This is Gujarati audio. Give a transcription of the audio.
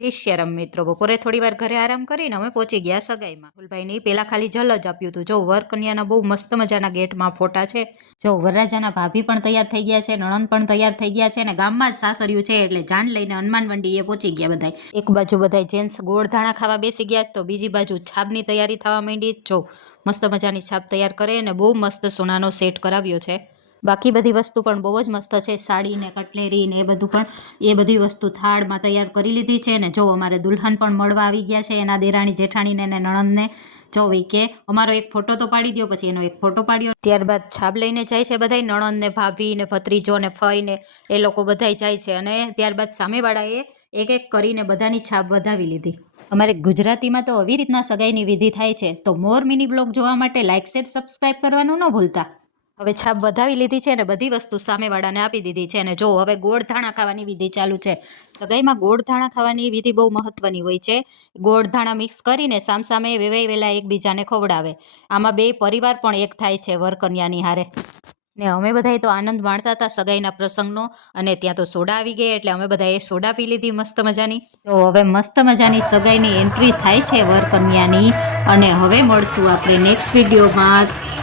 જય શ્યારામ મિત્રો, બપોરે થોડી વાર ઘરે આરામ કરીને અમે પહોંચી ગયા સગાઈમાં. ફૂલભાઈની પેલા ખાલી જલ જ આપ્યું હતું. જો વર કન્યાના બહુ મસ્ત મજાના ગેટમાં ફોટા છે. જો વરરાજાના ભાભી પણ તૈયાર થઈ ગયા છે, નણંદ પણ તૈયાર થઈ ગયા છે અને ગામમાં જ સાસરિયું છે એટલે જાન લઈને હનુમાન મંડીએ પહોંચી ગયા બધા. એક બાજુ બધા જેન્ટ્સ ગોળ ધાણા ખાવા બેસી ગયા તો બીજી બાજુ છાબની તૈયારી થવા માંડી. જો મસ્ત મજાની છાબ તૈયાર કરે અને બહુ મસ્ત સોનાનો સેટ કરાવ્યો છે. બાકી બધી વસ્તુ પણ બહુ જ મસ્ત છે. સાડી ને કટલેરી ને એ બધું પણ એ બધી વસ્તુ થાળમાં તૈયાર કરી લીધી છે. ને જો અમારે દુલ્હન પણ મળવા આવી ગયા છે, એના દેરાણી જેઠાણીને ને નણંદને. જો કે અમારો એક ફોટો તો પાડી દો, પછી એનો એક ફોટો પાડ્યો. ત્યારબાદ છાબ લઈને જાય છે બધા, નણંદ ને ભાભી ને ભત્રીજો ને ફઈ ને એ લોકો બધા જાય છે. અને ત્યારબાદ સામેવાળાએ એક એક કરીને બધાની છાબ વધાવી લીધી. અમારે ગુજરાતીમાં તો આવી રીતના સગાઈની વિધિ થાય છે. તો મોર મિની બ્લોગ જોવા માટે લાઇક, શેર, સબસ્ક્રાઈબ કરવાનું ન ભૂલતા. હવે છાપ વધાવી લીધી છે અને બધી વસ્તુ સામેવાળાને આપી દીધી છે. અને જો હવે ગોળ ધાણા ખાવાની વિધિ ચાલુ છે. સગાઈમાં ગોળ ધાણા ખાવાની વિધિ બહુ મહત્વની હોય છે. ગોળ ધાણા મિક્સ કરીને સામસામે વેવાઈ વેલા એકબીજાને ખવડાવે. આમાં બે પરિવાર પણ એક થાય છે વર કન્યાની હારે. ને અમે બધાએ તો આનંદ માણતા હતા સગાઈના પ્રસંગનો. અને ત્યાં તો સોડા આવી ગઈ એટલે અમે બધાએ સોડા પી લીધી મસ્ત મજાની. તો હવે મસ્ત મજાની સગાઈની એન્ટ્રી થાય છે વર કન્યાની. અને હવે મળશું આપણે નેક્સ્ટ વિડીયોમાં.